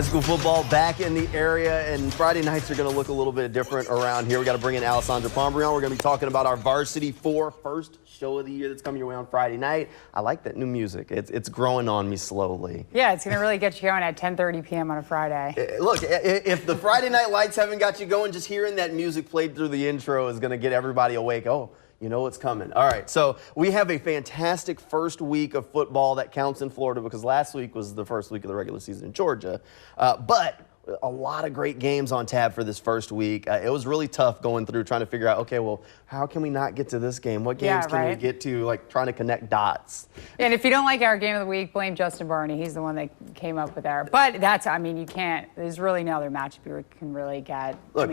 High school football back in the area, and Friday nights are going to look a little bit different around here. We got to bring in Alessandra Pontbriand. We're going to be talking about our Varsity4 first show of the year that's coming your way on Friday night. I like that new music. It's growing on me slowly. Yeah, it's going to really get you going at 10:30 p.m. on a Friday. Look, if the Friday Night Lights haven't got you going, just hearing that music played through the intro is going to get everybody awake. Oh, you know what's coming. All right, so we have a fantastic first week of football that counts in Florida because last week was the first week of the regular season in Georgia. But a lot of great games on tab for this first week. It was really tough going through trying to figure out, okay, well, how can we not get to this game? What games can we get to, like trying to connect dots? And if you don't like our game of the week, blame Justin Barney. He's the one that came up with that. But that's, I mean, you can't, there's really no other matchup you can really get. Look,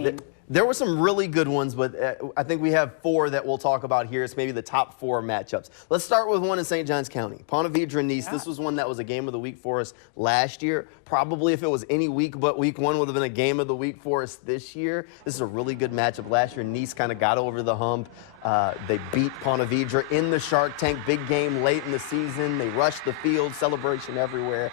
there were some really good ones, but I think we have four that we'll talk about here. It's maybe the top four matchups. Let's start with one in St. Johns County. Ponte Vedra and Nease. Yeah. This was one that was a game of the week for us last year. Probably if it was any week but week one would have been a game of the week for us this year. This is a really good matchup. Last year, Nease kind of got over the hump. They beat Ponte Vedra in the Shark Tank. Big game late in the season. They rushed the field. Celebration everywhere.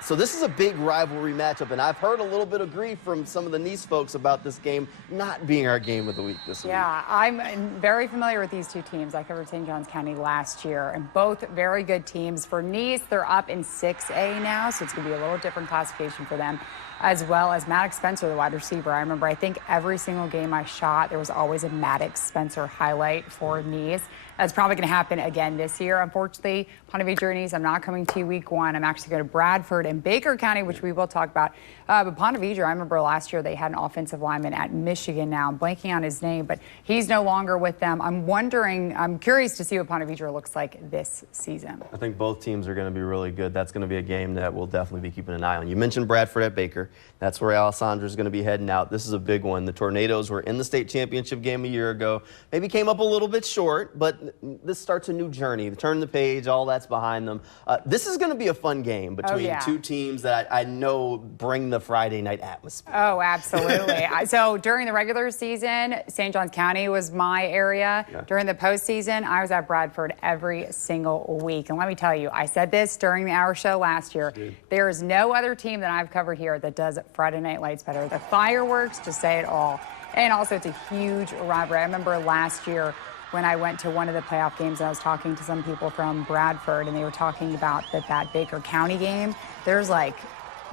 So this is a big rivalry matchup, and I've heard a little bit of grief from some of the Nease folks about this game not being our game of the week this week. Yeah, I'm very familiar with these two teams. I covered St. Johns County last year, and both very good teams. For Nease, they're up in 6A now, so it's going to be a little different classification for them, as well as Maddox Spencer, the wide receiver. I remember, I think every single game I shot, there was always a Maddox Spencer highlight for Nease. That's probably going to happen again this year. Unfortunately, Ponte Vedra and Nease, I'm not coming to you week one. I'm actually going to Bradford and Baker County, which we will talk about. But Ponte Vedra, I remember last year they had an offensive lineman at Michigan now. I'm blanking on his name, but he's no longer with them. I'm curious to see what Ponte Vedra looks like this season. I think both teams are going to be really good. That's going to be a game that we'll definitely be keeping an eye on. You mentioned Bradford at Baker. That's where Alessandra is going to be heading out. This is a big one. The Tornadoes were in the state championship game a year ago. Maybe came up a little bit short, but this starts a new journey. Turn the page, all that's behind them. This is going to be a fun game between two teams that I know bring the Friday night atmosphere. Oh, absolutely. So during the regular season, St. Johns County was my area. Yeah. During the postseason, I was at Bradford every single week. And let me tell you, I said this during our show last year. There is no other team that I've covered here that does Friday Night Lights better. The fireworks, to say it all. And also, it's a huge rivalry. I remember last year when I went to one of the playoff games, I was talking to some people from Bradford, and they were talking about that Baker County game.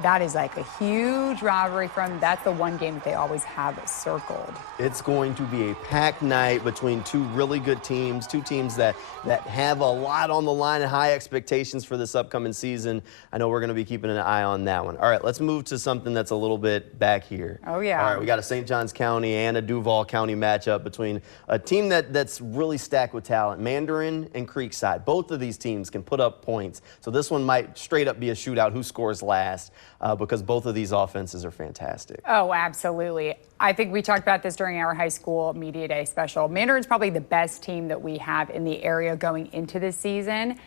That is like a huge rivalry that's the one game that they always have circled. It's going to be a packed night between two really good teams, two teams that have a lot on the line and high expectations for this upcoming season. I know we're going to be keeping an eye on that one. All right, let's move to something that's a little bit back here. Oh, yeah. All right, we got a St. Johns County and a Duval County matchup between a team that's really stacked with talent, Mandarin and Creekside. Both of these teams can put up points. So this one might straight up be a shootout, who scores last. Because both of these offenses are fantastic. Oh, absolutely. I think we talked about this during our high school media day special. Mandarin's probably the best team that we have in the area going into this season.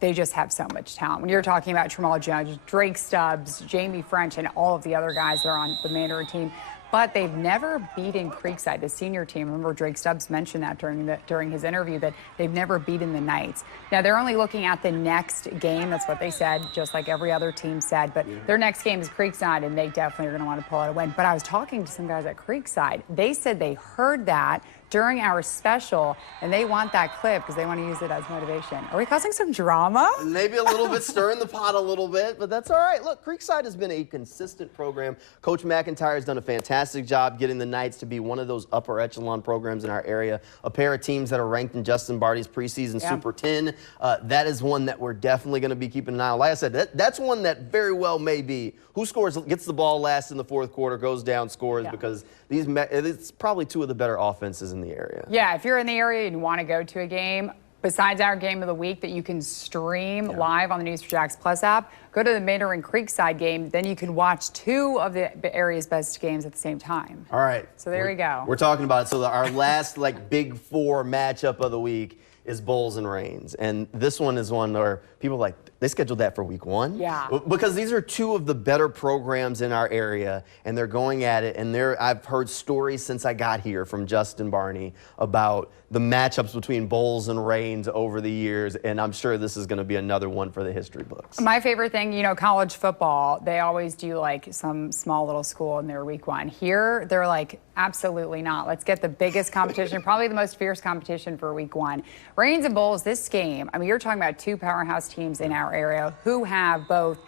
They just have so much talent. When you're talking about Jamal Jones, Drake Stubbs, Jamie French, and all of the other guys that are on the Mandarin team, but they've never beaten Creekside, the senior team. Remember, Drake Stubbs mentioned that during his interview, that they've never beaten the Knights. Now, they're only looking at the next game. That's what they said, just like every other team said. But their next game is Creekside, and they definitely are going to want to pull out a win. But I was talking to some guys at Creekside. They said they heard that during our special, and they want that clip because they want to use it as motivation. Are we causing some drama? Maybe a little bit, stirring the pot a little bit, but that's all right. Look, Creekside has been a consistent program. Coach McIntyre has done a fantastic job getting the Knights to be one of those upper echelon programs in our area. A pair of teams that are ranked in Justin Barty's preseason Super 10. That is one that we're definitely going to be keeping an eye on. Like I said, that's one that very well may be who gets the ball last in the fourth quarter, goes down, scores, because it's probably two of the better offenses in the area. Yeah, if you're in the area and you want to go to a game, besides our game of the week that you can stream live on the News4Jax Plus app, go to the Mandarin Creekside game. Then you can watch two of the area's best games at the same time. All right. So there you go. We're talking about it. So our last big four matchup of the week is Bolles-Raines. And this one is one where people are like, they scheduled that for week 1? Yeah. Because these are two of the better programs in our area, and they're going at it. And I've heard stories since I got here from Justin Barney about the matchups between Bolles and Raines over the years, and I'm sure this is going to be another one for the history books. My favorite thing, you know, college football, they always do like some small little school in their week 1. Here, they're like, absolutely not. Let's get the biggest competition, probably the most fierce competition for week 1. Raines and Bolles, this game, I mean, you're talking about two powerhouse teams in our area who have both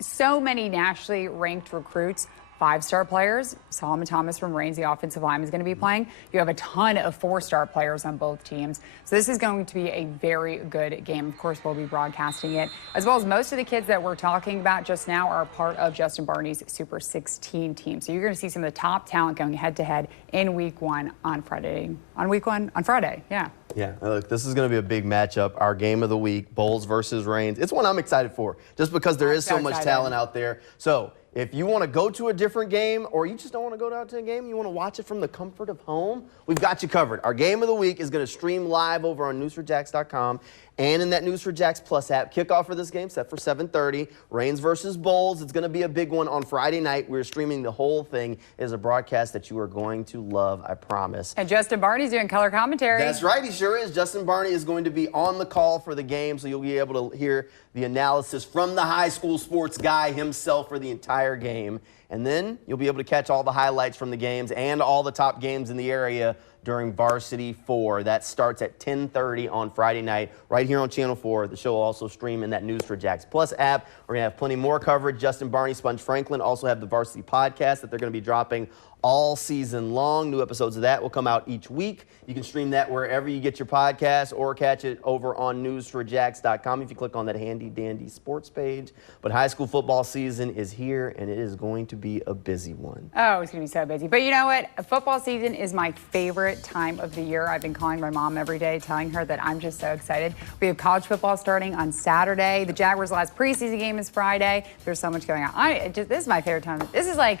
so many nationally ranked recruits. 5-star players. Solomon Thomas from Raines, the offensive lineman, is going to be playing. You have a ton of 4-star players on both teams. So this is going to be a very good game. Of course, we'll be broadcasting it, as well as most of the kids that we're talking about just now are part of Justin Barney's Super 16 team. So you're going to see some of the top talent going head-to-head in week 1 on Friday. On Friday, yeah. Yeah, look, this is going to be a big matchup. Our game of the week, Bolles versus Raines. It's one I'm excited for, just because there is so much talent out there. So if you want to go to a different game, or you just don't want to go out to a game, you want to watch it from the comfort of home, we've got you covered. Our game of the week is going to stream live over on news4jax.com and in that News4Jax Plus app. Kickoff for this game set for 7:30. Raines versus Bolles. It's going to be a big one on Friday night. We're streaming the whole thing. It is a broadcast that you are going to love, I promise. And Justin Barney's doing color commentary. That's right, he sure is. Justin Barney is going to be on the call for the game, so you'll be able to hear the analysis from the high school sports guy himself for the entire game. And then you'll be able to catch all the highlights from the games and all the top games in the area during Varsity4. That starts at 10:30 on Friday night right here on Channel 4. The show will also stream in that News4Jax Plus app. We're going to have plenty more coverage. Justin Barney, Sponge Franklin also have the Varsity podcast that they're going to be dropping all season long. New episodes of that will come out each week. You can stream that wherever you get your podcasts or catch it over on news4jax.com if you click on that handy dandy sports page. But high school football season is here, and it is going to be a busy one. Oh, it's going to be so busy. But you know what? Football season is my favorite time of the year. I've been calling my mom every day, telling her that I'm just so excited. We have college football starting on Saturday. The Jaguars' last preseason game is Friday. There's so much going on. This is my favorite time. This is like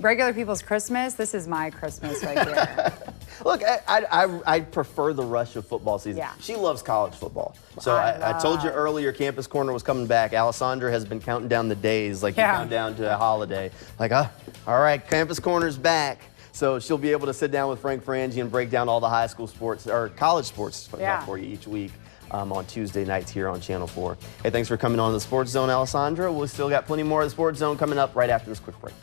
regular people's Christmas. This is my Christmas right here. Look, I prefer the rush of football season. Yeah. She loves college football. So I told you earlier, Campus Corner was coming back. Alessandra has been counting down the days like you count down to a holiday. Like, all right, Campus Corner's back. So she'll be able to sit down with Frank Frangie and break down all the high school sports, or college sports for you each week. On Tuesday nights here on Channel 4. Hey, thanks for coming on the Sports Zone, Alessandra. We've still got plenty more of the Sports Zone coming up right after this quick break.